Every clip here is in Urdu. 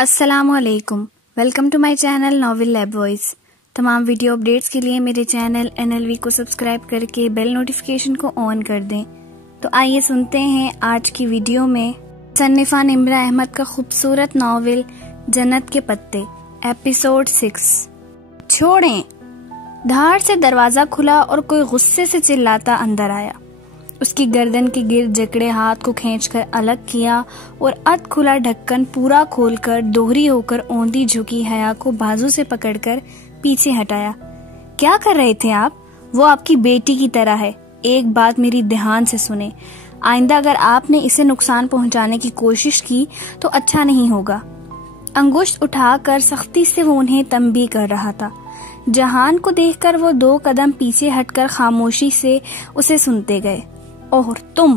السلام علیکم، welcome to my channel Novel Lab Voice. تمام ویڈیو اپڈیٹس کے لیے میرے چینل NLV کو سبسکرائب کر کے بیل نوٹیفیکیشن کو آن کر دیں۔ تو آئیے سنتے ہیں آج کی ویڈیو میں مصنفہ نمرہ احمد کا خوبصورت ناول جنت کے پتے، ایپیسوڈ 6۔ چھوڑیں! دھاڑ سے دروازہ کھلا اور کوئی غصے سے چلاتا اندر آیا۔ اس کی گردن کے گرد جکڑے ہاتھ کو کھینچ کر الگ کیا اور اد کھلا ڈھکن پورا کھول کر دوہری ہو کر اوندھی جھکی حیا کو بازو سے پکڑ کر پیچھے ہٹایا۔ کیا کر رہے تھے آپ؟ وہ آپ کی بیٹی کی طرح ہے۔ ایک بات میری دھیان سے سنیں، آئندہ اگر آپ نے اسے نقصان پہنچانے کی کوشش کی تو اچھا نہیں ہوگا۔ انگشت اٹھا کر سختی سے وہ انہیں تنبیہ کر رہا تھا۔ جہان کو دیکھ کر وہ 2 قدم پیچھے ہٹ کر خاموشی سے اسے سنتے گئے۔ اور تم!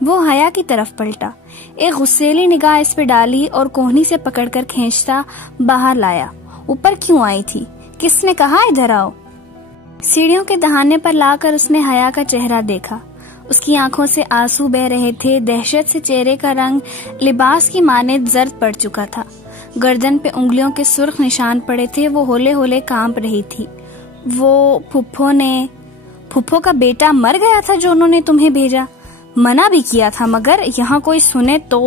وہ حیا کی طرف پلٹا، ایک غصیلی نگاہ اس پہ ڈالی اور کوہنی سے پکڑ کر کھینچتا باہر لایا۔ اوپر کیوں آئی تھی؟ کس نے کہا ادھر آؤ؟ سیڑھیوں کے دہانے پر لا کر اس نے حیا کا چہرہ دیکھا۔ اس کی آنکھوں سے آنسو بہ رہے تھے، دہشت سے چہرے کا رنگ لباس کی مانند زرد پڑ چکا تھا، گردن پہ انگلیوں کے سرخ نشان پڑے تھے، وہ ہولے ہولے کانپ رہی تھی۔ وہ پھپھو کا بیٹا مر گیا تھا جو انہوں نے تمہیں بھیجا؟ منع بھی کیا تھا، مگر یہاں کوئی سنے تو؟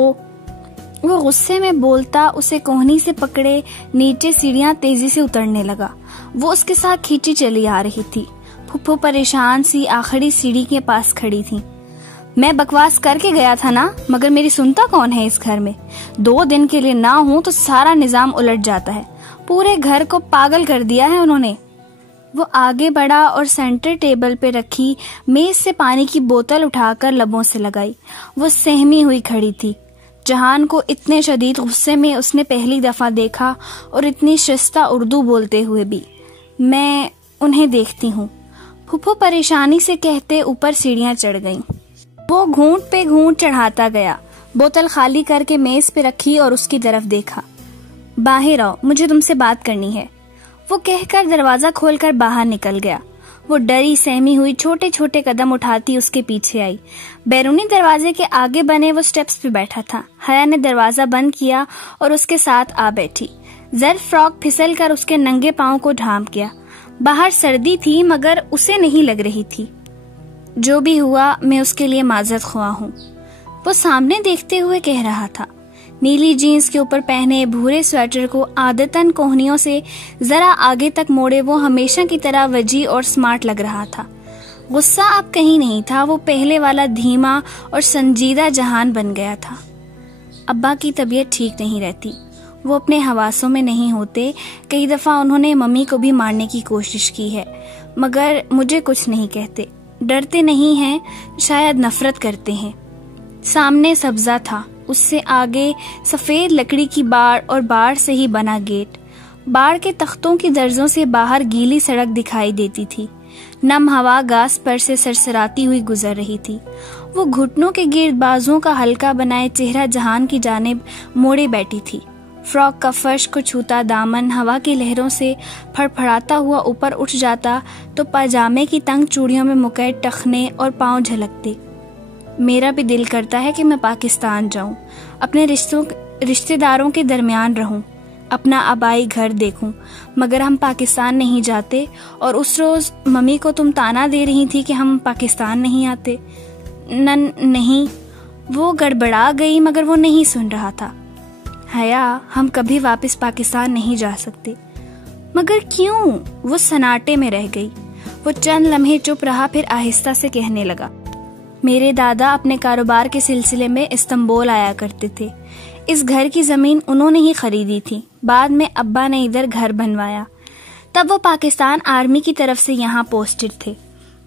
وہ غصے میں بولتا اسے کوہنی سے پکڑے نیچے سیڑھیاں تیزی سے اترنے لگا۔ وہ اس کے ساتھ کھینچی چلی آ رہی تھی۔ پھپھو پریشان سی آخری سیڑھی کے پاس کھڑی تھی۔ میں بکواس کر کے گیا تھا نا، مگر میری سنتا کون ہے اس گھر میں؟ 2 دن کے لیے نہ ہوں تو سارا نظام الٹ جاتا ہے۔ پورے گھر کو پاگل کر دیا ہے انہوں نے۔ وہ آگے بڑھا اور سینٹر ٹیبل پہ رکھی میز سے پانی کی بوتل اٹھا کر لبوں سے لگائی۔ وہ سہمی ہوئی کھڑی تھی۔ جہان کو اتنے شدید غصے میں اس نے پہلی دفعہ دیکھا، اور اتنی شستہ اردو بولتے ہوئے بھی۔ میں انہیں دیکھتی ہوں، پھپھو پریشانی سے کہتے اوپر سیڑھیاں چڑھ گئیں۔ وہ گھونٹ پہ گھونٹ چڑھاتا گیا، بوتل خالی کر کے میز پہ رکھی اور اس کی طرف دیکھا۔ باہر آؤ، مجھے تم سے بات کرنی ہے، وہ کہہ کر دروازہ کھول کر باہر نکل گیا۔ وہ ڈری سہمی ہوئی چھوٹے چھوٹے قدم اٹھاتی اس کے پیچھے آئی۔ بیرونی دروازے کے آگے بنے وہ سٹیپس پہ بیٹھا تھا۔ حیا نے دروازہ بند کیا اور اس کے ساتھ آ بیٹھی۔ زرد فراک پھسل کر اس کے ننگے پاؤں کو ڈھانپ گیا۔ باہر سردی تھی مگر اسے نہیں لگ رہی تھی۔ جو بھی ہوا میں اس کے لیے معذرت خواہ ہوں، وہ سامنے دیکھتے ہوئے کہہ رہا تھا۔ نیلی جینس کے اوپر پہنے بھورے سویٹر کو عادتاً کوہنیوں سے ذرا آگے تک موڑے وہ ہمیشہ کی طرح وجیح اور سمارٹ لگ رہا تھا۔ غصہ اب کہیں نہیں تھا، وہ پہلے والا دھیما اور سنجیدہ جہان بن گیا تھا۔ ابا کی طبیعت ٹھیک نہیں رہتی، وہ اپنے حواسوں میں نہیں ہوتے۔ کئی دفعہ انہوں نے ممی کو بھی مارنے کی کوشش کی ہے، مگر مجھے کچھ نہیں کہتے۔ ڈرتے نہیں ہیں، شاید نفرت کرتے ہیں۔ سامنے سبزہ تھا، اس سے آگے سفید لکڑی کی باڑ اور باڑ سے ہی بنا گیٹ۔ باڑ کے تختوں کی درزوں سے باہر گیلی سڑک دکھائی دیتی تھی۔ نم ہوا گاس پر سے سرسراتی ہوئی گزر رہی تھی۔ وہ گھٹنوں کے گرد بازوؤں کا ہلکا بنائے چہرہ جہان کی جانب موڑے بیٹھی تھی۔ فراک کا فرش کو چھوتا دامن ہوا کی لہروں سے پھڑپھڑاتا ہوا اوپر اٹھ جاتا تو پاجامے کی تنگ چوڑیوں میں مقید ٹخنے اور پاؤں جھلکتے۔ میرا بھی دل کرتا ہے کہ میں پاکستان جاؤں، اپنے رشتہ داروں کے درمیان رہوں، اپنا آبائی گھر دیکھوں، مگر ہم پاکستان نہیں جاتے۔ اور اس روز ممی کو تم تانا دے رہی تھی کہ ہم پاکستان نہیں آتے۔ نہیں، وہ گڑبڑا گئی مگر وہ نہیں سن رہا تھا۔ حیا، ہم کبھی واپس پاکستان نہیں جا سکتے۔ مگر کیوں؟ وہ سناٹے میں رہ گئی۔ وہ چند لمحے چپ رہا، پھر آہستہ سے کہنے لگا، میرے دادا اپنے کاروبار کے سلسلے میں استنبول آیا کرتے تھے۔ اس گھر کی زمین انہوں نے ہی خریدی تھی، بعد میں ابا نے ادھر گھر بنوایا۔ تب وہ پاکستان آرمی کی طرف سے یہاں پوسٹڈ تھے۔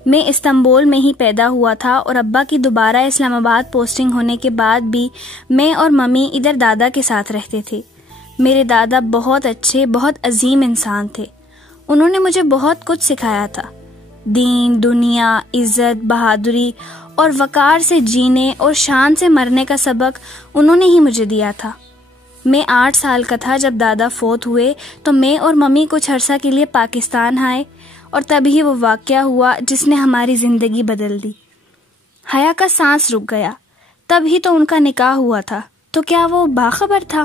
میں استنبول میں ہی پیدا ہوا تھا، اور ابا کی دوبارہ اسلام آباد پوسٹنگ ہونے کے بعد بھی میں اور ممی ادھر دادا کے ساتھ رہتے تھے۔ میرے دادا بہت اچھے، بہت عظیم انسان تھے۔ انہوں نے مجھے بہت کچھ سکھایا تھا، دین، دنیا، عزت، بہادری اور وقار سے جینے اور شان سے مرنے کا سبق انہوں نے ہی مجھے دیا تھا۔ میں 8 سال کا تھا جب دادا فوت ہوئے، تو میں اور ممی کچھ عرصہ کے لیے پاکستان آئے، اور تبھی وہ واقعہ ہوا جس نے ہماری زندگی بدل دی۔ حیا کا سانس رک گیا۔ تب ہی تو ان کا نکاح ہوا تھا، تو کیا وہ باخبر تھا؟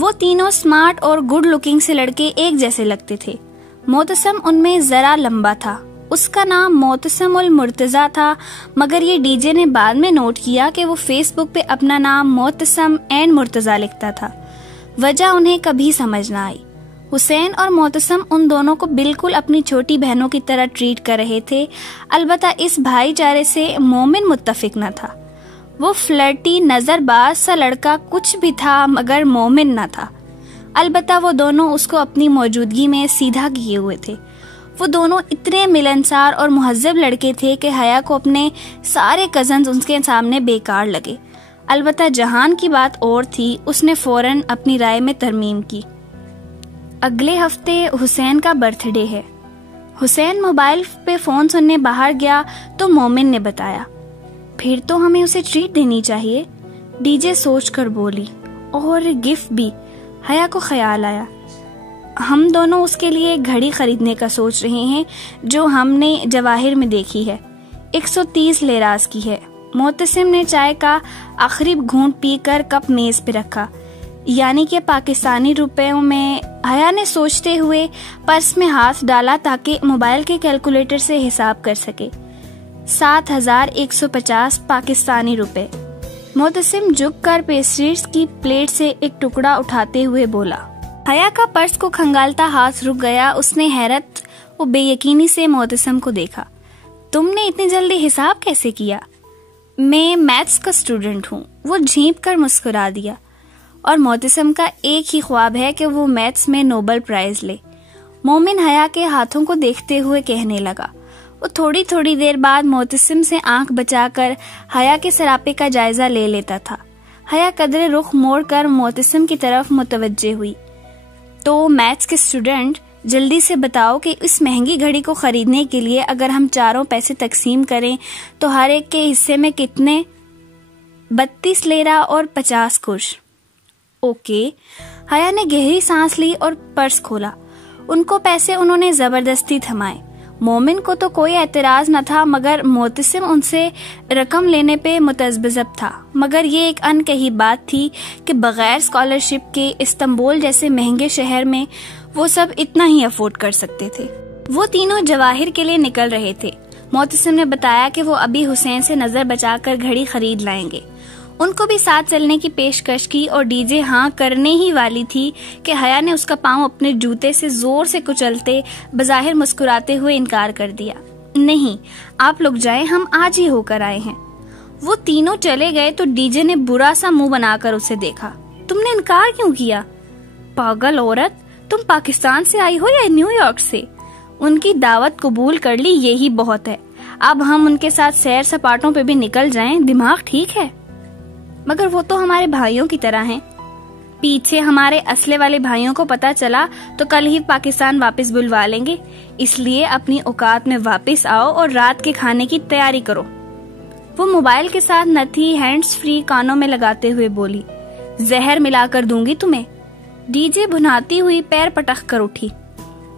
وہ تینوں اسمارٹ اور گڈ لکنگ سے لڑکے ایک جیسے لگتے تھے۔ معتصم ان میں ذرا لمبا تھا، اس کا نام معتصم المرتضیٰ تھا، مگر یہ ڈی جے نے بعد میں نوٹ کیا کہ وہ فیس بک پہ اپنا نام معتصم اینڈ مرتضیٰ لکھتا تھا۔ وجہ انہیں کبھی سمجھ نہ آئی۔ حسین اور معتصم ان دونوں کو بالکل اپنی چھوٹی بہنوں کی طرح ٹریٹ کر رہے تھے، البتہ اس بھائی چارے سے مومن متفق نہ تھا۔ وہ فلرٹی نظر باز سا لڑکا کچھ بھی تھا مگر مومن نہ تھا۔ البتہ وہ دونوں اس کو اپنی موجودگی میں سیدھا کیے ہوئے تھے۔ وہ دونوں اتنے ملنسار اور مہذب لڑکے تھے کہ حیا کو اپنے سارے کزنز ان کے سامنے بیکار لگے۔ البتہ جہان کی بات اور تھی، اس نے فوراً اپنی رائے میں ترمیم کی۔ اگلے ہفتے حسین کا برتھ ڈے ہے۔ حسین موبائل پہ فون سننے باہر گیا تو مومن نے بتایا، پھر تو ہمیں اسے ٹریٹ دینی چاہیے۔ ڈی جے سوچ کر بولی، اور گفٹ بھی۔ حیا کو خیال آیا، ہم دونوں اس کے لیے گھڑی خریدنے کا سوچ رہے ہیں جو ہم نے جواہر میں دیکھی ہے، 130 لیراز کی ہے۔ معتصم نے چائے کا آخری گھونٹ پی کر کپ میز پہ رکھا، یعنی کہ پاکستانی روپیوں میں۔ حیا نے سوچتے ہوئے پرس میں ہاتھ ڈالا تاکہ موبائل کے کیلکولیٹر سے حساب کر سکے۔ 7150 پاکستانی روپے۔ معتصم جھک کر پیسٹریز کی پلیٹ سے ایک ٹکڑا اٹھاتے ہوئے بولا۔ حیا کا پرس کو کھنگالتا ہاتھ رک گیا۔ اس نے حیرت و بے یقینی سے معتصم کو دیکھا۔ تم نے اتنی جلدی حساب کیسے کیا؟ میں میتھس کا اسٹوڈنٹ ہوں، وہ جھینپ کر مسکرا دیا۔ اور معتصم کا ایک ہی خواب ہے کہ وہ میتھس میں نوبل پرائز لے۔ مومن حیا کے ہاتھوں کو دیکھتے ہوئے کہنے لگا۔ وہ تھوڑی دیر بعد معتصم سے آنکھ بچا کر حیا کے سراپے کا جائزہ لے لیتا تھا۔ حیا قدرے رخ موڑ کر معتصم کی طرف متوجہ ہوئی۔ تو میتھس کے اسٹوڈنٹ، جلدی سے بتاؤ کہ اس مہنگی گھڑی کو خریدنے کے لیے اگر ہم چاروں پیسے تقسیم کریں تو ہر ایک کے حصے میں کتنے؟ 32 لیرا اور 50 قرش۔ اوکے۔ حیا نے گہری سانس لی اور پرس کھولا۔ ان کو پیسے انہوں نے زبردستی تھمائے۔ مومن کو تو کوئی اعتراض نہ تھا، مگر معتصم ان سے رقم لینے پہ متذبذب تھا۔ مگر یہ ایک ان کہی بات تھی کہ بغیر اسکالرشپ کے استنبول جیسے مہنگے شہر میں وہ سب اتنا ہی افورڈ کر سکتے تھے۔ وہ تینوں جواہر کے لیے نکل رہے تھے۔ معتصم نے بتایا کہ وہ ابھی حسین سے نظر بچا کر گھڑی خرید لائیں گے۔ ان کو بھی ساتھ چلنے کی پیشکش کی اور ڈی جے ہاں کرنے ہی والی تھی کہ حیا نے اس کا پاؤں اپنے جوتے سے زور سے کچلتے بظاہر مسکراتے ہوئے انکار کر دیا۔ نہیں، آپ لوگ جائیں، ہم آج ہی ہو کر آئے ہیں۔ وہ تینوں چلے گئے تو ڈی جے نے برا سا منہ بنا کر اسے دیکھا۔ تم نے انکار کیوں کیا؟ پاگل عورت، تم پاکستان سے آئی ہو یا نیو یارک سے؟ ان کی دعوت قبول کر لی، یہی بہت ہے۔ اب ہم ان کے ساتھ سیر سپاٹوں پہ بھی نکل جائیں، دماغ ٹھیک ہے؟ مگر وہ تو ہمارے بھائیوں کی طرح ہیں۔ پیچھے ہمارے اسلحے والے بھائیوں کو پتا چلا تو کل ہی پاکستان واپس بلوا لیں گے، اس لیے اپنی اوقات میں واپس آؤ اور رات کے کھانے کی تیاری کرو۔ وہ موبائل کے ساتھ نتھی ہینڈز فری کانوں میں لگاتے ہوئے بولی، زہر ملا کر دوں گی تمہیں۔ ڈی جے بھناتی ہوئی پیر پٹخ کر اٹھی،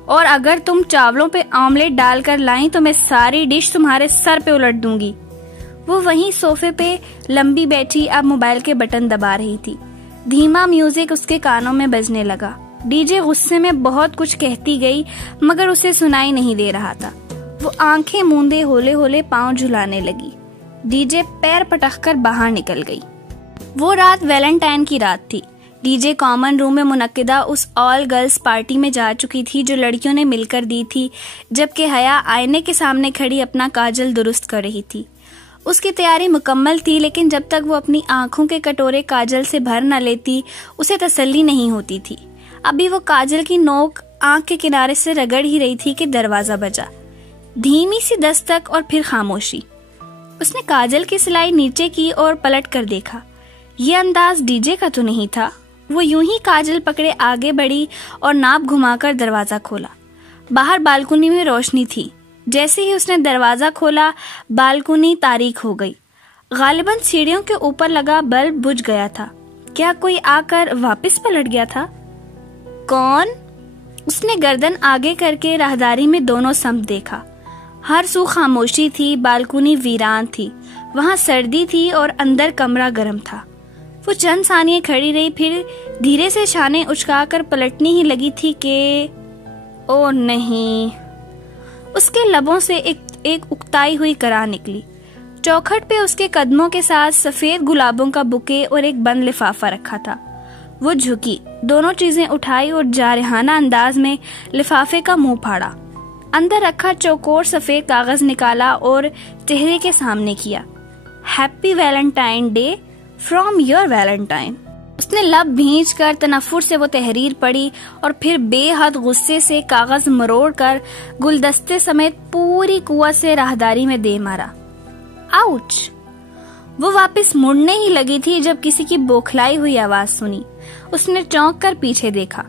اور اگر تم چاولوں پہ آملیٹ ڈال کر لائیں تو میں ساری ڈش تمہارے سر پہ الٹ دوں گی۔ وہ وہیں صوفے پہ لمبی بیٹھی اب موبائل کے بٹن دبا رہی تھی۔ دھیما میوزک اس کے کانوں میں بجنے لگا۔ ڈی جے غصے میں بہت کچھ کہتی گئی مگر اسے سنائی نہیں دے رہا تھا۔ وہ آنکھیں موندے ہولے ہولے پاؤں جھلانے لگی۔ ڈی جے پیر پٹخ کر باہر نکل گئی۔ وہ رات ویلنٹائن کی رات تھی۔ ڈی جے کامن روم میں منعقدہ اس آل گرلز پارٹی میں جا چکی تھی جو لڑکیوں نے مل کر دی تھی، جبکہ حیا آئینے کے سامنے کھڑی اپنا کاجل درست کر رہی تھی۔ اس کی تیاری مکمل تھی، لیکن جب تک وہ اپنی آنکھوں کے کٹورے کاجل سے بھر نہ لیتی اسے تسلی نہیں ہوتی تھی۔ ابھی وہ کاجل کی نوک آنکھ کے کنارے سے رگڑ ہی رہی تھی کہ دروازہ بجا۔ دھیمی سی دستک اور پھر خاموشی۔ اس نے کاجل کی سلائی نیچے کی اور پلٹ کر دیکھا۔ یہ انداز ڈی جے کا تو نہیں تھا۔ وہ یوں ہی کاجل پکڑے آگے بڑھی اور ناپ گھما کر دروازہ کھولا۔ باہر بالکنی میں روشنی تھی۔ جیسے ہی اس نے دروازہ کھولا بالکنی تاریک ہو گئی۔ غالباً سیڑھیوں کے اوپر لگا بلب بجھ گیا تھا۔ کیا کوئی آ کر واپس پلٹ گیا تھا؟ کون؟ اس نے گردن آگے کر کے راہداری میں دونوں سمت دیکھا۔ ہر سو خاموشی تھی، بالکنی ویران تھی، وہاں سردی تھی اور اندر کمرہ گرم تھا۔ وہ چند ثانیے کھڑی رہی، پھر دھیرے سے شانے اچکا کر پلٹنے ہی لگی تھی کہ او نہیں، اس کے لبوں سے ایک اکتائی ہوئی کرا نکلی۔ چوکھٹ پہ اس کے قدموں کے ساتھ سفید گلابوں کا بکے اور ایک بند لفافہ رکھا تھا۔ وہ جھکی، دونوں چیزیں اٹھائی اور جارحانہ انداز میں لفافے کا منہ پھاڑا۔ اندر رکھا چوکور سفید کاغذ نکالا اور چہرے کے سامنے کیا۔ Happy Valentine day from your Valentine. اس نے لب بھینچ کر تنفر سے وہ تحریر پڑھی اور پھر بے حد غصے سے کاغذ مروڑ کر گلدستے سمیت پوری قوت سے راہداری میں دے مارا۔ آؤچ! وہ واپس مڑنے ہی لگی تھی جب کسی کی بوکھلائی ہوئی آواز سنی۔ اس نے چونک کر پیچھے دیکھا۔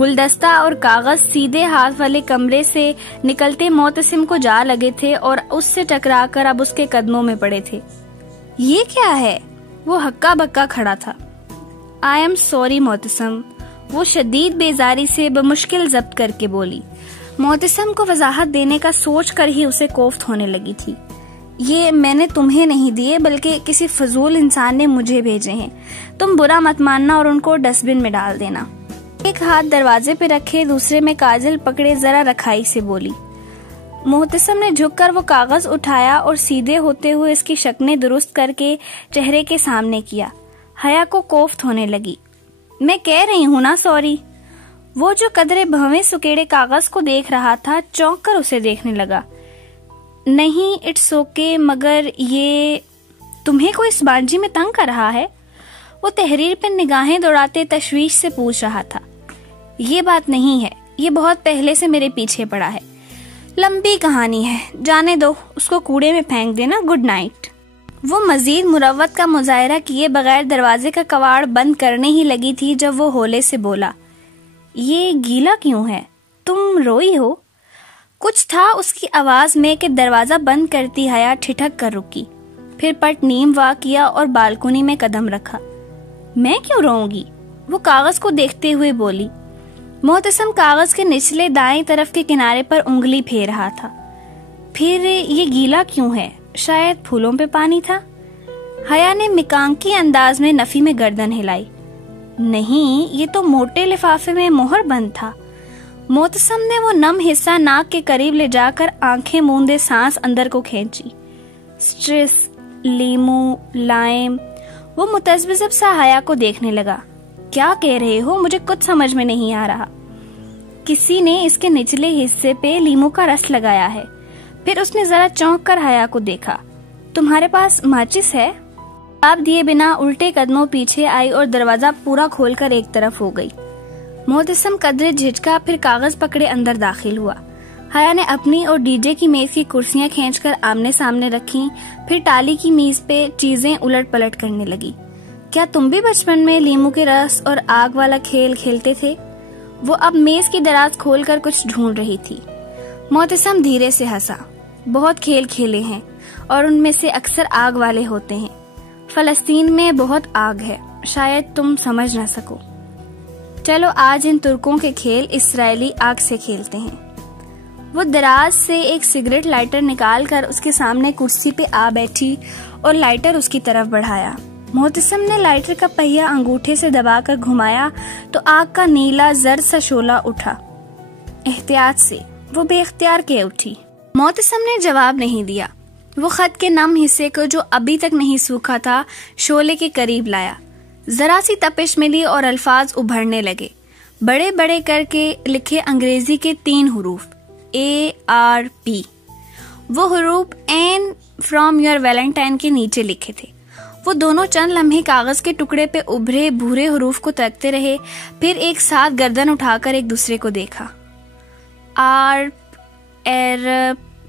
گلدستہ اور کاغذ سیدھے ہاتھ والے کمرے سے نکلتے معتصم کو جا لگے تھے اور اس سے ٹکرا کر اب اس کے قدموں میں پڑے تھے۔ یہ کیا ہے؟ وہ ہکا بکا کھڑا تھا۔ آئی ایم سوری معتصم، وہ شدید بیزاری سے بمشکل ضبط کر کے بولی۔ معتصم کو وضاحت دینے کا سوچ کر ہی اسے کوفت ہونے لگی تھی۔ یہ میں نے تمہیں نہیں دیے بلکہ کسی فضول انسان نے مجھے بھیجے ہیں۔ تم برا مت ماننا اور ان کو ڈسٹ بن میں ڈال دینا۔ ایک ہاتھ دروازے پہ رکھے دوسرے میں کاجل پکڑے ذرا رکھائی سے بولی۔ معتصم نے جھک کر وہ کاغذ اٹھایا اور سیدھے ہوتے ہوئے اس کی شکنیں درست کر کے چہرے کے سامنے کیا۔ حیا کو کوفت ہونے لگی۔ میں کہہ رہی ہوں نا سوری۔ وہ جو قدرے بھویں سکیڑے کاغذ کو دیکھ رہا تھا چونک کر اسے دیکھنے لگا۔ نہیں اٹس اوکے، مگر یہ تمہیں کوئی اس بانجی میں تنگ کر رہا ہے؟ وہ تحریر پہ نگاہیں دوڑاتے تشویش سے پوچھ رہا تھا۔ یہ بات نہیں ہے، یہ بہت پہلے سے میرے پیچھے پڑا ہے، لمبی کہانی ہے، جانے دو، اس کو کوڑے میں پھینک دینا، گڈ نائٹ۔ وہ مزید مروت کا مظاہرہ کیے بغیر دروازے کا کواڑ بند کرنے ہی لگی تھی جب وہ ہولے سے بولا، یہ گیلا کیوں ہے؟ تم روئی ہو؟ کچھ تھا اس کی آواز میں کہ دروازہ بند کرتی حیا ٹھٹک کر رکی، پھر پٹ نیم وا کیا اور بالکنی میں قدم رکھا۔ میں کیوں روؤں گی؟ وہ کاغذ کو دیکھتے ہوئے بولی۔ معتصم کاغذ کے نچلے دائیں طرف کے کنارے پر انگلی پھیر رہا تھا۔ پھر یہ گیلا کیوں ہے؟ شاید پھولوں پہ پانی تھا۔ حیا نے مکانکی انداز میں نفی میں گردن ہلائی۔ نہیں، یہ تو موٹے لفافے میں مہر بند تھا۔ معتصم نے وہ نم حصہ ناک کے قریب لے جا کر آنکھیں موندے سانس اندر کو کھینچی۔ سٹریس، لیمو، لائم۔ وہ متذبذب سا حیا کو دیکھنے لگا۔ کیا کہہ رہے ہو؟ مجھے کچھ سمجھ میں نہیں آ رہا۔ کسی نے اس کے نچلے حصے پہ لیمو کا رس لگایا ہے۔ پھر اس نے ذرا چونک کر حیا کو دیکھا۔ تمہارے پاس ماچس ہے؟ جواب دیے بنا الٹے قدموں پیچھے آئی اور دروازہ پورا کھول کر ایک طرف ہو گئی۔ معتصم قدرے جھجکا، پھر کاغذ پکڑے اندر داخل ہوا۔ حیا نے اپنی اور ڈی جے کی میز کی کرسیاں کھینچ کر آمنے سامنے رکھیں، پھر ٹالی کی میز پہ چیزیں الٹ پلٹ کرنے لگی۔ کیا تم بھی بچپن میں لیمو کے رس اور آگ والا کھیل کھیلتے تھے؟ وہ اب میز کی دراز کھول کر کچھ ڈھونڈ رہی تھی۔ معتصم دھیرے سے ہنسا۔ بہت کھیل کھیلے ہیں اور ان میں سے اکثر آگ والے ہوتے ہیں۔ فلسطین میں بہت آگ ہے، شاید تم سمجھ نہ سکو۔ چلو آج ان ترکوں کے کھیل اسرائیلی آگ سے کھیلتے ہیں۔ وہ دراز سے ایک سگریٹ لائٹر نکال کر اس کے سامنے کرسی پہ آ بیٹھی اور لائٹر اس کی طرف بڑھایا۔ معتصم نے لائٹر کا پہیہ انگوٹھے سے دبا کر گھمایا تو آگ کا نیلا زرد سا شعلہ اٹھا۔ احتیاط سے، وہ بے اختیار کے اٹھی۔ معتصم نے جواب نہیں دیا۔ وہ خط کے نم حصے کو جو ابھی تک نہیں سوکھا تھا شعلے کے قریب لایا۔ ذرا سی تپش ملی اور الفاظ ابھرنے لگے۔ بڑے بڑے کر کے لکھے انگریزی کے 3 حروف ARP۔ وہ حروف این فرام یور ویلنٹائن کے نیچے لکھے تھے۔ وہ دونوں چند لمحے کاغذ کے ٹکڑے پہ ابھرے بھورے حروف کو تکتے رہے، پھر ایک ساتھ گردن اٹھا کر ایک دوسرے کو دیکھا۔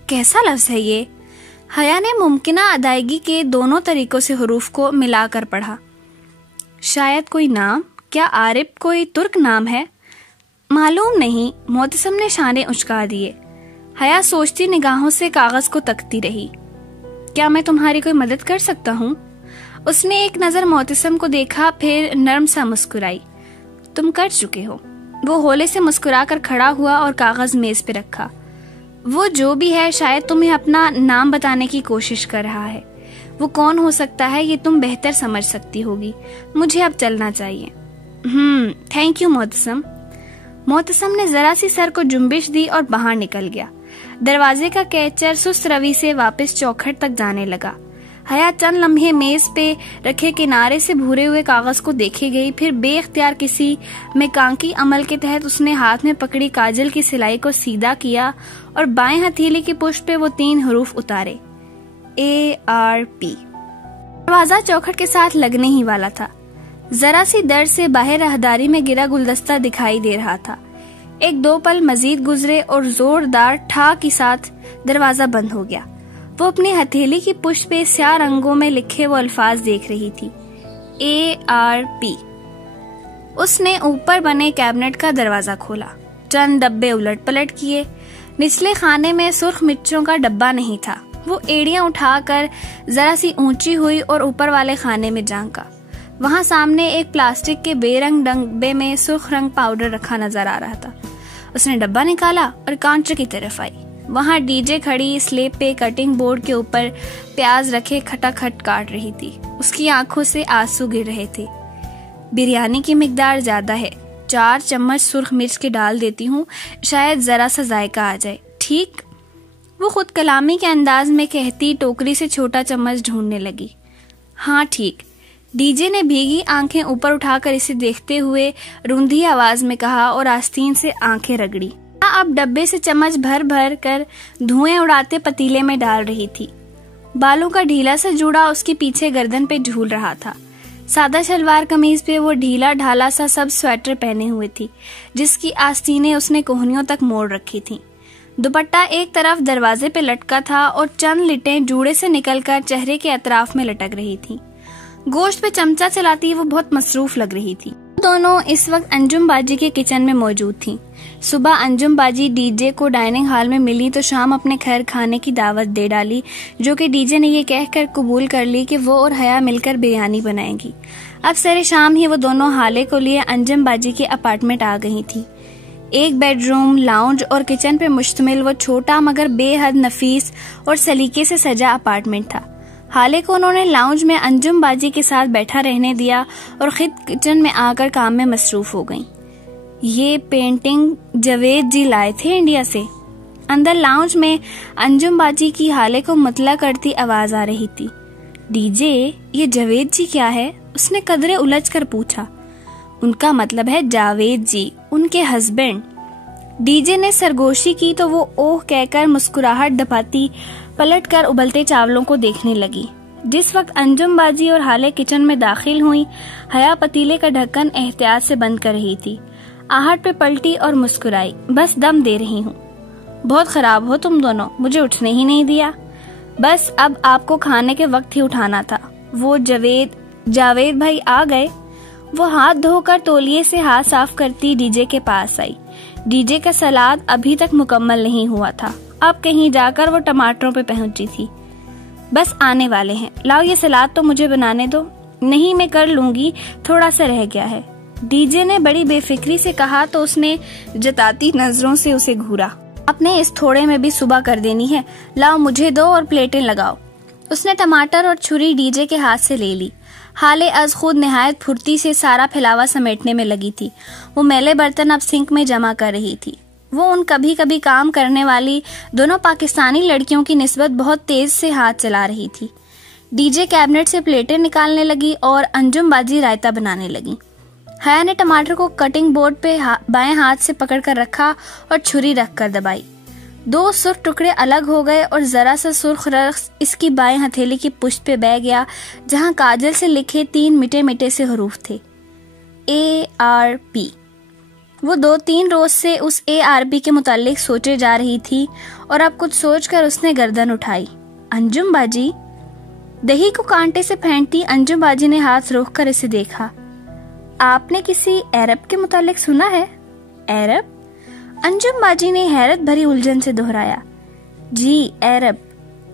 کیسا لفظ ہے یہ؟ حیا نے ممکنہ ادائیگی کے دونوں طریقوں سے حروف کو ملا کر پڑھا۔ شاید کوئی نام؟ کیا عارب کوئی ترک نام ہے؟ معلوم نہیں۔ معتصم نے شانے اچکا دیے۔ حیا سوچتی نگاہوں سے کاغذ کو تکتی رہی۔ کیا میں تمہاری کوئی مدد کر سکتا ہوں؟ اس نے ایک نظر معتصم کو دیکھا، پھر نرم سا مسکرائی۔ تم کر چکے ہو۔ وہ ہولے سے مسکرا کر کھڑا ہوا اور کاغذ میز پہ رکھا۔ وہ جو بھی ہے شاید تمہیں اپنا نام بتانے کی کوشش کر رہا ہے۔ وہ کون ہو سکتا ہے یہ تم بہتر سمجھ سکتی ہوگی. مجھے اب چلنا چاہیے. Thank you محتسم. محتسم نے ذرا سی سر کو جنبش دی اور باہر نکل گیا. دروازے کا کیچر سست روی سے واپس چوکھٹ تک جانے لگا. حیا چند لمحے میز پہ رکھے کنارے سے بھورے ہوئے کاغذ کو دیکھے گئی، پھر بے اختیار کسی میکانکی عمل کے تحت اس نے ہاتھ میں پکڑی کاجل کی سلائی کو سیدھا کیا اور بائیں ہتھیلی کی پشت پہ وہ 3 حروف اتارے، ARP. دروازہ چوکھٹ کے ساتھ لگنے ہی والا تھا. ذرا سی دیر سے باہر راہداری میں گرا گلدستہ دکھائی دے رہا تھا. 1-2 پل مزید گزرے اور زوردار ٹھا کے ساتھ دروازہ بند ہو گیا. وہ اپنی ہتھیلی کی پشت پہ سیاہ رنگوں میں لکھے وہ الفاظ دیکھ رہی تھی، ARP. اس نے اوپر بنے کیبنٹ کا دروازہ کھولا، چند ڈبے الٹ پلٹ کیے. نچلے خانے میں سرخ مرچوں کا ڈبہ نہیں تھا. وہ ایڑیاں اٹھا کر ذرا سی اونچی ہوئی اور اوپر والے خانے میں جھانکا. وہاں سامنے ایک پلاسٹک کے بے رنگ ڈبے میں سرخ رنگ پاؤڈر رکھا نظر آ رہا تھا. اس نے ڈبہ نکالا اور کاؤنٹر کی طرف آئی. وہاں ڈی جے کھڑی سلیب پہ کٹنگ بورڈ کے اوپر پیاز رکھے کھٹا کھٹ کاٹ رہی تھی. اس کی آنکھوں سے آنسو گر رہے تھے. بریانی کی مقدار زیادہ ہے، 4 چمچ سرخ مرچ کے ڈال دیتی ہوں، شاید ذرا سا ذائقہ آ جائے. ٹھیک؟ وہ خود کلامی کے انداز میں کہتی ٹوکری سے چھوٹا چمچ ڈھونڈنے لگی. ہاں ٹھیک. ڈی جے نے بھیگی آنکھیں اوپر اٹھا کر اسے دیکھتے ہوئے روندھی آواز میں کہا اور آستین سے آنکھیں رگڑی. اب ڈبے سے چمچ بھر بھر کر دھوئیں اڑاتے پتیلے میں ڈال رہی تھی. بالوں کا ڈھیلا سا جوڑا اس کی پیچھے گردن پہ جھول رہا تھا. سادہ شلوار قمیض پہ وہ ڈھیلا ڈھالا سا سب سویٹر پہنے ہوئے تھی جس کی آستینیں اس نے کوہنیوں تک موڑ رکھی تھی. دوپٹہ ایک طرف دروازے پہ لٹکا تھا اور چند لٹیں جوڑے سے نکل کر چہرے کے اطراف میں لٹک رہی تھی. گوشت پہ چمچہ چلاتی وہ بہت مصروف لگ رہی تھی. دونوں اس وقت انجم باجی کے کچن میں موجود تھیں. صبح انجم باجی ڈی جے کو ڈائننگ ہال میں ملی تو شام اپنے گھر کھانے کی دعوت دے ڈالی، جو کہ ڈی جے نے یہ کہہ کر قبول کر لی کہ وہ اور حیا مل کر بریانی بنائیں گی. اب سر شام ہی وہ دونوں حالے کو لیے انجم باجی کے اپارٹمنٹ آ گئی تھی. ایک بیڈ روم، لاؤنج اور کچن پہ مشتمل وہ چھوٹا مگر بے حد نفیس اور سلیقے سے سجا اپارٹمنٹ تھا. حالے کو انہوں نے لاؤنج میں انجم باجی کے ساتھ بیٹھا رہنے دیا اور خود کچن میں آ کر کام میں مصروف ہو گئیں. یہ پینٹنگ جاوید جی لائے تھے انڈیا سے. اندر لاؤنج میں انجم باجی کی حالے کو مطلع کرتی آواز آ رہی تھی. ڈی جے، یہ جاوید جی کیا ہے؟ اس نے قدرے الجھ کر پوچھا. ان کا مطلب ہے جاوید جی، ان کے ہسبینڈ. ڈی جے نے سرگوشی کی تو وہ اوہ کہہ کر مسکراہٹ دباتی پلٹ کر ابلتے چاولوں کو دیکھنے لگی. جس وقت انجم باجی اور حالے کچن میں داخل ہوئی، حیا پتیلے کا ڈھکن احتیاط سے بند کر رہی تھی. آہٹ پہ پلٹی اور مسکرائی. بس دم دے رہی ہوں. بہت خراب ہو تم دونوں، مجھے اٹھنے ہی نہیں دیا. بس اب آپ کو کھانے کے وقت ہی اٹھانا تھا. وہ جاوید بھائی آ گئے. وہ ہاتھ دھو کر تولیے سے ہاتھ صاف کرتی ڈی جے کے پاس آئی. ڈی جے کا سلاد ابھی تک مکمل نہیں ہوا تھا. اب کہیں جا کر وہ ٹماٹروں پہ پہنچی تھی. بس آنے والے ہیں، لاؤ یہ سلاد تو مجھے بنانے دو. نہیں میں کر لوں گی، تھوڑا سا رہ گیا ہے. ڈی جے نے بڑی بے فکری سے کہا تو اس نے جتاتی نظروں سے اسے گھورا. آپ نے اس تھوڑے میں بھی صبح کر دینی ہے. لاؤ مجھے دو اور پلیٹیں لگاؤ. اس نے ٹماٹر اور چھری ڈی جے کے ہاتھ سے لے لی. حالے از خود نہایت پھرتی سے سارا پھیلاوا سمیٹنے میں لگی تھی. وہ میلے برتن اب سنک میں جمع کر رہی تھی. وہ ان کبھی کبھی کام کرنے والی دونوں پاکستانی لڑکیوں کی نسبت بہت تیز سے ہاتھ چلا رہی تھی. ڈی جے کیبنٹ سے پلیٹیں نکالنے لگی اور انجم باجی رائتا بنانے لگی. حیا نے ٹماٹر کو کٹنگ بورڈ پہ بائیں ہاتھ سے پکڑ کر رکھا اور چھری رکھ کر دبائی. 2 سرخ ٹکڑے الگ ہو گئے اور ذرا سا سرخ رقص اس کی بائیں ہتھیلی کی پشت پہ بہ گیا جہاں کاجل سے لکھے 3 مٹے مٹے سے حروف تھے، ARP. وہ 2-3 روز سے اس ARP کے متعلق سوچے جا رہی تھی اور اب کچھ سوچ کر اس نے گردن اٹھائی. انجم باجی. دہی کو کانٹے سے پھینکتی انجم باجی نے ہاتھ روک کر اسے دیکھا. آپ نے کسی عرب کے متعلق سنا ہے؟ عرب؟ انجم باجی نے حیرت بھری الجھن سے دہرایا. جی عرب،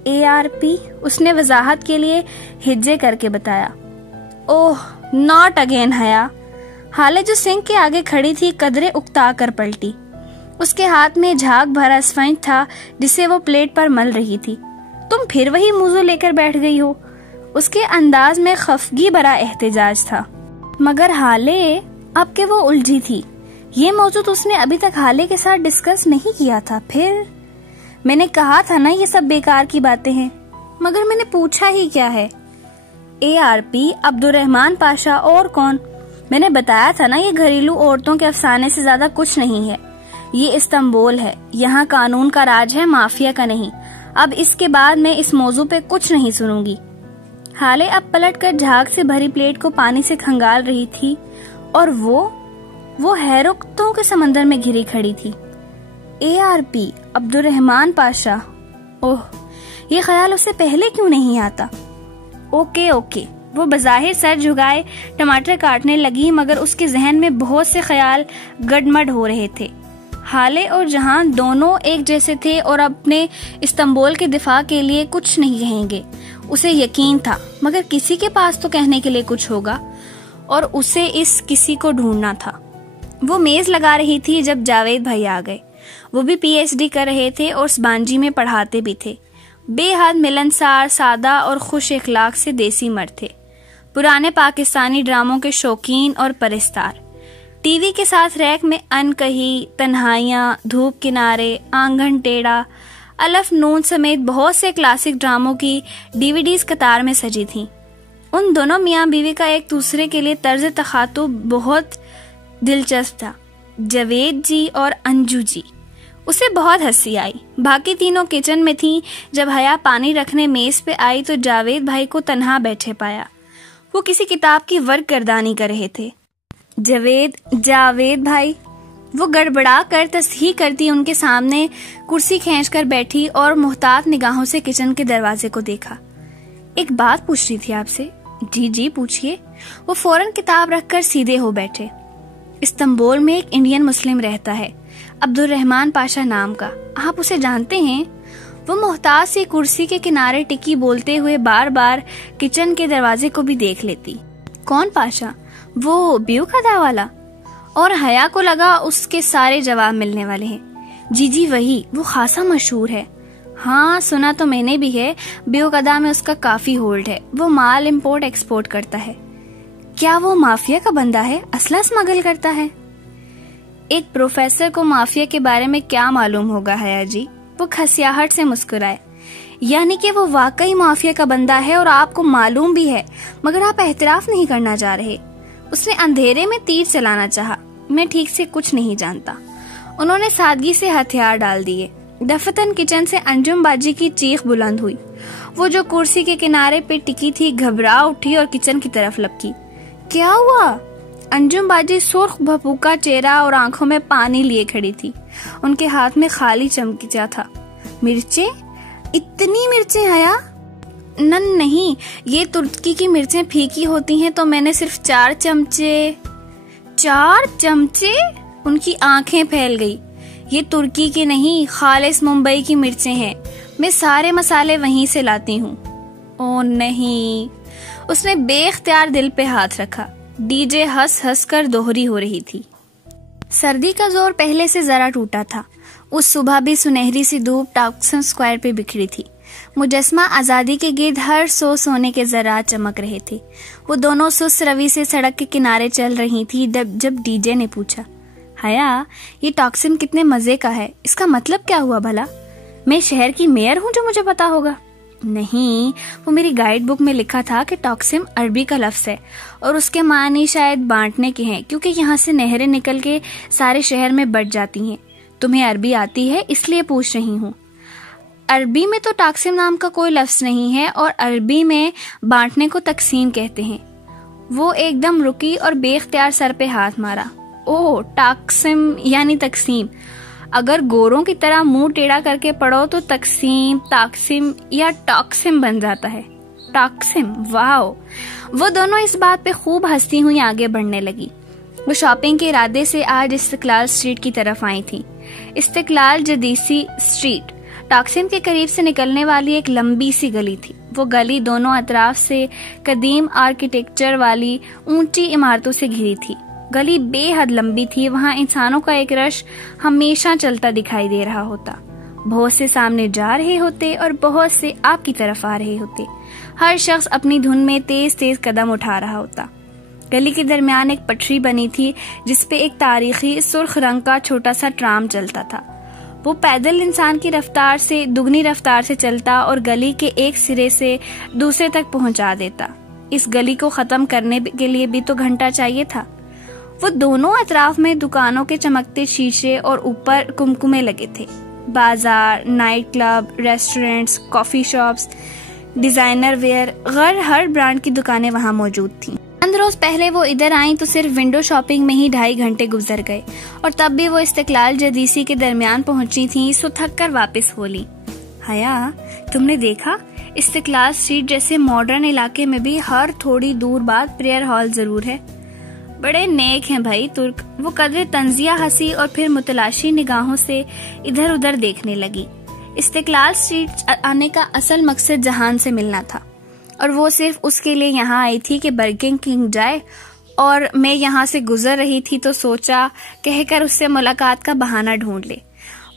ARP. اس نے وضاحت کے لیے ہجے کر کے بتایا. اوہ ناٹ اگین حیا. حالے جو سنک کے آگے کھڑی تھی قدرے اکتا کر پلٹی. اس کے ہاتھ میں جھاگ بھرا اسفنج تھا جسے وہ پلیٹ پر مل رہی تھی. تم پھر وہی موزو لے کر بیٹھ گئی ہو. اس کے انداز میں خفگی بھرا احتجاج تھا، مگر حالے اب کہ وہ الجھی تھی۔ یہ موضوع تو اس نے ابھی تک حالے کے ساتھ ڈسکس نہیں کیا تھا۔ پھر میں نے کہا تھا نا یہ سب بیکار کی باتیں ہیں، مگر میں نے پوچھا ہی کیا ہے؟ ARP عبد الرحمان پاشا اور کون؟ میں نے بتایا تھا نا یہ گھریلو عورتوں کے افسانے سے زیادہ کچھ نہیں ہے۔ یہ استنبول ہے، یہاں قانون کا راج ہے، مافیا کا نہیں۔ اب اس کے بعد میں اس موضوع پہ کچھ نہیں سنوں گی۔ حالے اب پلٹ کر جھاگ سے بھری پلیٹ کو پانی سے کھنگال رہی تھی اور وہ حیرتوں کے سمندر میں گھری کھڑی تھی۔ ARP عبد الرحمان پاشا، اوہ یہ خیال اسے پہلے کیوں نہیں آتا؟ اوکے، وہ بظاہر سر جھگائے ٹماٹر کاٹنے لگی، مگر اس کے ذہن میں بہت سے خیال گڈمڈ ہو رہے تھے۔ حالے اور جہان دونوں ایک جیسے تھے اور اپنے استنبول کے دفاع کے لیے کچھ نہیں کہیں گے، اسے یقین تھا، مگر کسی کے پاس تو کہنے کے لیے کچھ ہوگا اور اسے اس کسی کو ڈھونڈنا تھا۔ وہ میز لگا رہی تھی جب جاوید بھائی آ گئے۔ وہ بھی PhD کر رہے تھے اور سبانجی میں پڑھاتے بھی تھے۔ بے حد ملنسار، سادہ اور خوش اخلاق سے دیسی مرد تھے، پرانے پاکستانی ڈراموں کے شوقین اور پرستار۔ ٹی وی کے ساتھ ریک میں ان کہی، تنہائیاں، دھوپ کنارے، آنگن ٹیڑھا، الف نون سمیت بہت سے کلاسک ڈراموں کی DVDs قطار میں سجی تھیں۔ ان دونوں میاں بیوی کا ایک دوسرے کے لیے طرز تخاطب بہت دلچسپ تھا، جاوید جی اور انجو جی۔ اسے بہت ہنسی آئی۔ باقی تینوں کچن میں تھیں۔ جب حیا پانی رکھنے میز پہ آئی تو جاوید بھائی کو تنہا بیٹھے پایا۔ وہ کسی کتاب کی ورق گردانی کر رہے تھے۔ جاوید بھائی، وہ گڑبڑا کر تصحیح کرتی ان کے سامنے کرسی کھینچ کر بیٹھی اور محتاط نگاہوں سے کچن کے دروازے کو دیکھا۔ ایک بات پوچھ رہی تھی آپ سے۔ جی پوچھئے۔ وہ فوراً کتاب رکھ کر سیدھے ہو بیٹھے۔ استنبول میں ایک انڈین مسلم رہتا ہے، عبد الرحمان پاشا نام کا، آپ اسے جانتے ہیں؟ وہ محتاط سی کرسی کے کنارے ٹکی بولتے ہوئے بار بار کچن کے دروازے کو بھی دیکھ لیتی۔ کون پاشا؟ وہ بیو کدا والا؟ اور حیا کو لگا اس کے سارے جواب ملنے والے ہیں۔ جی وہی، وہ خاصا مشہور ہے۔ ہاں سنا تو میں نے بھی ہے، بیو کدا میں اس کا کافی ہولڈ ہے، وہ مال امپورٹ ایکسپورٹ کرتا ہے۔ کیا وہ مافیا کا بندہ ہے، اسلحہ اسمگل کرتا ہے؟ ایک پروفیسر کو مافیا کے بارے میں کیا معلوم ہوگا حیا جی؟ وہ کھسیاہٹ سے مسکرائے۔ یعنی کہ وہ واقعی مافیا کا بندہ ہے اور آپ کو معلوم بھی ہے، مگر آپ اعتراف نہیں کرنا چاہ رہے۔ اس نے اندھیرے میں تیر چلانا چاہا۔ میں ٹھیک سے کچھ نہیں جانتا۔ انہوں نے سادگی سے ہتھیار ڈال دیے۔ دفتن کچن سے انجم باجی کی چیخ بلند ہوئی۔ وہ جو کرسی کے کنارے پہ ٹکی تھی گھبرا اٹھی اور کچن کی طرف لپکی۔ کیا ہوا؟ انجم باجی سرخ بھپوکا چہرہ اور آنکھوں میں پانی لیے کھڑی تھی۔ ان کے ہاتھ میں خالی چمچہ تھا۔ مرچیں؟ اتنی مرچیں حیا؟ نہیں، یہ ترکی کی مرچیں پھیکی ہوتی ہیں تو میں نے صرف 4 چمچے۔ 4 چمچے؟ ان کی آنکھیں پھیل گئی۔ یہ ترکی کی نہیں، خالص ممبئی کی مرچیں ہیں، میں سارے مسالے وہیں سے لاتی ہوں۔ او نہیں، اس نے بے اختیار دل پہ ہاتھ رکھا۔ ڈی جے ہنس ہنس کر دوہری ہو رہی تھی۔ سردی کا زور پہلے سے ذرا ٹوٹا تھا۔ اس صبح بھی سنہری سی دھوپ ٹاکسن اسکوائر پہ بکھری تھی۔ مجسمہ آزادی کے گرد ہر سونے کے ذرات چمک رہے تھے۔ وہ دونوں سست روی سے سڑک کے کنارے چل رہی تھی جب ڈی جے نے پوچھا، حیا یہ ٹاکسن کتنے مزے کا ہے، اس کا مطلب کیا ہوا بھلا؟ میں شہر کی میئر ہوں جو مجھے پتا ہوگا؟ نہیں، وہ میری گائیڈ بک میں لکھا تھا کہ ٹاکسم عربی کا لفظ ہے اور اس کے معنی شاید بانٹنے کے ہیں، کیونکہ یہاں سے نہریں نکل کے سارے شہر میں بٹ جاتی ہیں۔ تمہیں عربی آتی ہے اس لیے پوچھ رہی ہوں۔ عربی میں تو ٹاکسم نام کا کوئی لفظ نہیں ہے، اور عربی میں بانٹنے کو تقسیم کہتے ہیں۔ وہ ایک دم رکی اور بے اختیار سر پہ ہاتھ مارا۔ اوہ، ٹاکسم یعنی تقسیم۔ اگر گوروں کی طرح منہ ٹیڑھا کر کے پڑھو تو تقسیم، تاقسم یا ٹاکسم بن جاتا ہے۔ ٹاکسم، واو۔ وہ دونوں اس بات پہ خوب ہنستی ہوئی آگے بڑھنے لگی۔ وہ شاپنگ کے ارادے سے آج استقلال اسٹریٹ کی طرف آئی تھی۔ استقلال جدیسی اسٹریٹ ٹاکسم کے قریب سے نکلنے والی ایک لمبی سی گلی تھی۔ وہ گلی دونوں اطراف سے قدیم آرکیٹیکچر والی اونچی عمارتوں سے گھری تھی۔ گلی بے حد لمبی تھی، وہاں انسانوں کا ایک رش ہمیشہ چلتا دکھائی دے رہا ہوتا۔ بہت سے سامنے جا رہے ہوتے اور بہت سے آپ کی طرف آ رہے ہوتے. ہر شخص اپنی دھن میں تیز تیز قدم اٹھا رہا ہوتا. گلی کے درمیان ایک پٹری بنی تھی جس پہ ایک تاریخی سرخ رنگ کا چھوٹا سا ٹرام چلتا تھا. وہ پیدل انسان کی رفتار سے دگنی رفتار سے چلتا اور گلی کے ایک سرے سے دوسرے تک پہنچا دیتا. اس گلی کو ختم کرنے کے لیے بھی تو گھنٹہ چاہیے تھا. وہ دونوں اطراف میں دکانوں کے چمکتے شیشے اور اوپر کمکمے لگے تھے. بازار، night club, restaurants, coffee shops, designer where, غیر ہر برانڈ کی دکانیں وہاں موجود تھیں. چند روز پہلے وہ ادھر آئیں تو صرف ونڈو شاپنگ میں ہی 2.5 گھنٹے گزر گئے اور تب بھی وہ استقلال جدیسی کے درمیان پہنچی تھیں سو تھک کر واپس ہو لی. حیا، تم نے دیکھا استقلال اسٹریٹ جیسے ماڈرن علاقے میں بھی ہر تھوڑی دور بعد پریئر ہال ضرور ہے. بڑے نیک ہیں بھائی ترک. وہ قدرے تنزیہ ہنسی اور پھر متلاشی نگاہوں سے ادھر ادھر دیکھنے لگی. استقلال اسٹریٹ آنے کا اصل مقصد جہان سے ملنا تھا اور وہ صرف اس کے لیے یہاں آئی تھی کہ برگر کنگ جائے، اور میں یہاں سے گزر رہی تھی تو سوچا کہہ کر اس سے ملاقات کا بہانہ ڈھونڈ لے.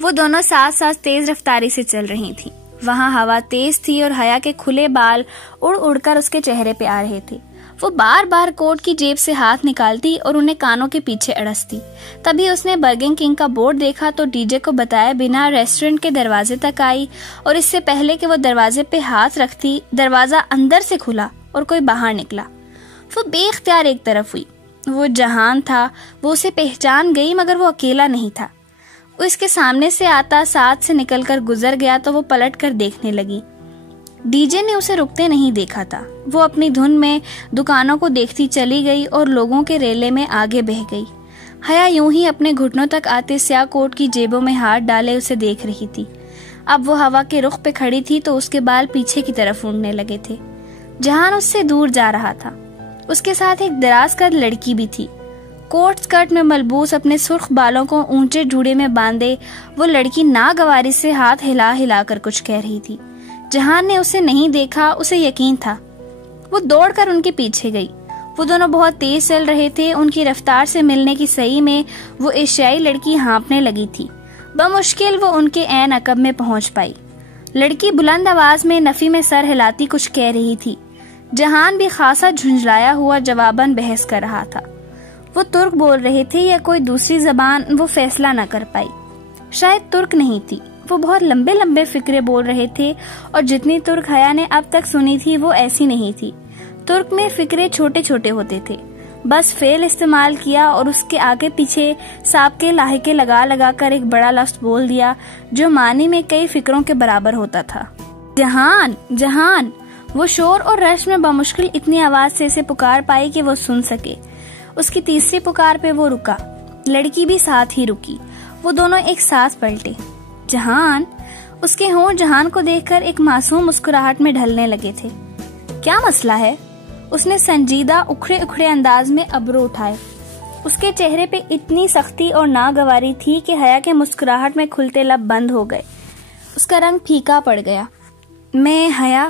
وہ دونوں ساتھ ساتھ تیز رفتاری سے چل رہی تھیں. وہاں ہوا تیز تھی اور حیا کے کھلے بال اڑ اڑ کر اس کے چہرے پہ آ رہے تھے. وہ بار بار کوٹ کی جیب سے ہاتھ نکالتی اور انہیں کانوں کے پیچھے اڑستی. تبھی اس نے برگر کنگ کا بورڈ دیکھا تو ڈی جے کو بتایا بنا ریسٹورنٹ کے دروازے تک آئی اور اس سے پہلے کہ وہ دروازے پہ ہاتھ رکھتی دروازہ اندر سے کھلا اور کوئی باہر نکلا. وہ بے اختیار ایک طرف ہوئی. وہ جہان تھا. وہ اسے پہچان گئی مگر وہ اکیلا نہیں تھا. وہ اس کے سامنے سے آتا ساتھ سے نکل کر گزر گیا تو وہ پلٹ کر دیکھنے لگی. ڈی جے نے اسے رکتے نہیں دیکھا تھا. وہ اپنی دھن میں دکانوں کو دیکھتی چلی گئی اور لوگوں کے ریلے میں آگے بہ گئی. حیا یوں ہی اپنے گھٹنوں تک آتے سیاہ کوٹ کی جیبوں میں ہاتھ ڈالے اسے دیکھ رہی تھی. اب وہ ہوا کے رخ پہ کھڑی تھی تو اس کے بال پیچھے کی طرف اڑنے لگے تھے. جہان اس سے دور جا رہا تھا. اس کے ساتھ ایک دراز قد لڑکی بھی تھی. کوٹ سکرٹ میں ملبوس اپنے سرخ بالوں کو اونچے جوڑے میں باندھے وہ لڑکی ناگواری سے ہاتھ ہلا ہلا کر کچھ کہہ رہی تھی. جہان نے اسے نہیں دیکھا. اسے یقین تھا. وہ دوڑ کر ان کے پیچھے گئی. وہ دونوں بہت تیز چل رہے تھے. ان کی رفتار سے ملنے کی صحیح میں وہ ایشیائی لڑکی ہانپنے لگی تھی. بمشکل وہ ان کے عین عقب میں پہنچ پائی. لڑکی بلند آواز میں نفی میں سر ہلاتی کچھ کہہ رہی تھی. جہان بھی خاصا جھنجھلایا ہوا جواباً بحث کر رہا تھا. وہ ترک بول رہے تھے یا کوئی دوسری زبان وہ فیصلہ نہ کر پائی. شاید ترک نہیں تھی. وہ بہت لمبے لمبے فقرے بول رہے تھے اور جتنی ترک حیا نے اب تک سنی تھی وہ ایسی نہیں تھی. ترک میں فقرے چھوٹے چھوٹے ہوتے تھے. بس فعل استعمال کیا اور اس کے آگے پیچھے سابقے لاحقے لگا لگا کر ایک بڑا لفظ بول دیا جو معنی میں کئی فقروں کے برابر ہوتا تھا. جہان جہان. وہ شور اور رش میں بمشکل اتنی آواز سے اسے پکار پائی کہ وہ سن سکے. اس کی تیسری پکار پہ وہ رکا. لڑکی بھی ساتھ ہی رکی. وہ دونوں ایک ساتھ پلٹے. جہان. اس کے ہونٹ جہان کو دیکھ کر ایک معصوم مسکراہٹ میں ڈھلنے لگے تھے. کیا مسئلہ ہے؟ اس نے سنجیدہ اکھڑے اکھڑے انداز میں ابرو اٹھائے. اس کے چہرے پہ اتنی سختی اور ناگواری تھی کہ حیا کے مسکراہٹ میں کھلتے لب بند ہو گئے. اس کا رنگ پھیکا پڑ گیا. میں حیا.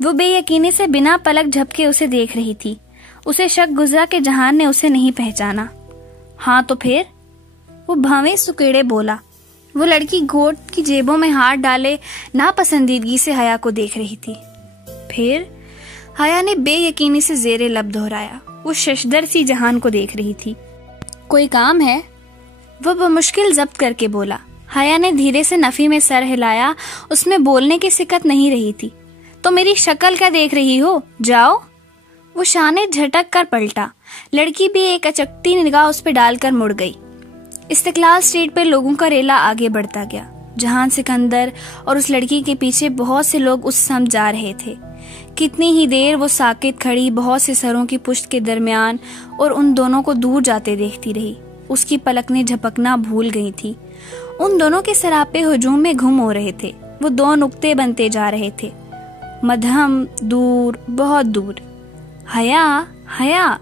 وہ بے یقینی سے بنا پلک جھپکے اسے دیکھ رہی تھی. اسے شک گزرا کہ جہان نے اسے نہیں پہچانا. ہاں تو پھر؟ وہ بھاویں سکیڑے بولا. وہ لڑکی گھوٹ کی جیبوں میں ہاتھ ڈالے ناپسندیدگی سے حیا کو دیکھ رہی تھی. پھر؟ حیا نے بے یقینی سے زیر لب دہرایا. وہ ششدر سی جہان کو دیکھ رہی تھی. کوئی کام ہے؟ وہ بمشکل ضبط کر کے بولا. حیا نے دھیرے سے نفی میں سر ہلایا. اس میں بولنے کی سکت نہیں رہی تھی. تو میری شکل کیا دیکھ رہی ہو؟ جاؤ. وہ شانے جھٹک کر پلٹا. لڑکی بھی ایک اچکتی نگاہ اس پہ ڈال کر مڑ گئی. استقلال اسٹریٹ پہ لوگوں کا ریلا آگے بڑھتا گیا. جہان سکندر اور اس لڑکی کے پیچھے بہت سے لوگ اس سمت جا رہے تھے. کتنی ہی دیر وہ ساکت کھڑی بہت سے سروں کی پشت کے درمیان اور ان دونوں کو دور جاتے دیکھتی رہی. اس کی پلکیں جھپکنا بھول گئی تھی. ان دونوں کے سراپے ہجوم میں گم ہو رہے تھے. وہ دو نقطے بنتے جا رہے تھے. مدھم، دور، بہت دور. حیا حیا.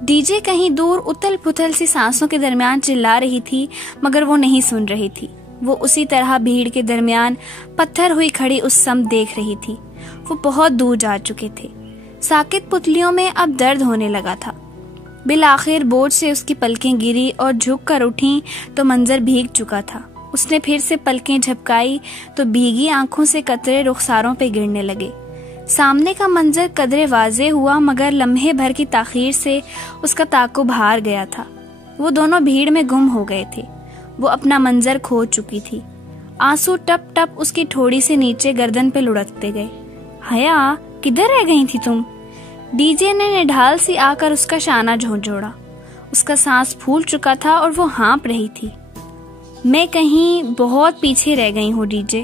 ڈی جے کہیں دور اتل پتل سی سانسوں کے درمیان چلا رہی تھی مگر وہ نہیں سن رہی تھی. وہ اسی طرح بھیڑ کے درمیان پتھر ہوئی کھڑی اس سمت دیکھ رہی تھی. وہ بہت دور جا چکے تھے. ساکت پتلیوں میں اب درد ہونے لگا تھا. بالآخر بوجھ سے اس کی پلکیں گری اور جھک کر اٹھیں تو منظر بھیگ چکا تھا. اس نے پھر سے پلکیں جھپکائی تو بھیگی آنکھوں سے قطرے رخساروں پہ گرنے لگے۔ سامنے کا منظر قدرے واضح ہوا مگر لمحے بھر کی تاخیر سے اس کا تعاقب ہار گیا تھا۔ وہ دونوں بھیڑ میں گم ہو گئے تھے۔ وہ اپنا منظر کھو چکی تھی۔ آنسو ٹپ ٹپ اس کی ٹھوڑی سے نیچے گردن پہ لڑکتے گئے۔ حیا، کدھر رہ گئی تھی تم؟ ڈی جے نے نڈھال سی آ کر اس کا شانہ جھنجھوڑا۔ اس کا سانس پھول چکا تھا اور وہ ہانپ رہی تھی۔ میں کہیں بہت پیچھے رہ گئی ہوں ڈی جے،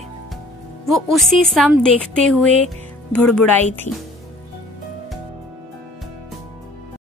وہ اسی سمت دیکھتے ہوئے بڑبڑائی تھی۔